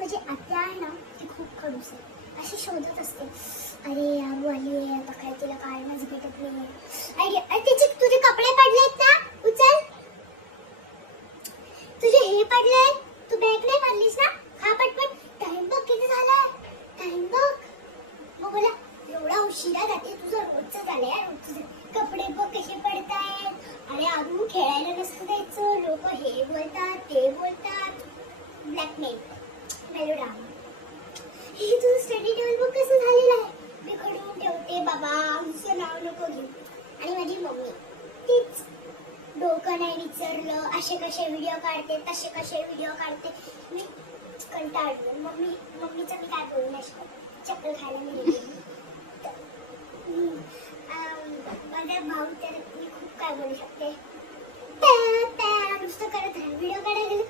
माझी आत्या आहे ना ती खूप खडूस आहे. अशी शोधत असते, अरे आरू आली आहे आता काय तिला कारणच भेटत नाहीये. अरे तिचे तुझे कपडे पडलेत ना, उचल. तुझे हे पडले, तू बॅग नाही भरलीस ना, हा पटपट. टाइम बघ किती झालाय, टाइम बघ. मग बोला एवढा उशिरा जाते, तुझं रोजचं झालंय, रोजचं. कपडे बघ कसे पडतायत. अरे आरू खेळायला नसतं द्यायचं, लोक हे बोलतात ते बोलतात. Blackmail melodrama. हे तुझं स्टडी टेबल बघ कसं झालेलं आहे. मी खडून ठेवते बाबा, आमचं नाव नको घेऊ. आणि माझी मम्मी तीच, डोकं नाही विचारलं, असे कसे व्हिडिओ काढते तसे कसे व्हिडिओ काढते. मी कंटाळलो. मम्मीचं मी काय बोलू नाही शकत, चप्पल खायला मी गेली. माझा भाऊ तर मी खूप काय बोलू शकते. नुसतं करत राहा, व्हिडिओ काढायला गेलो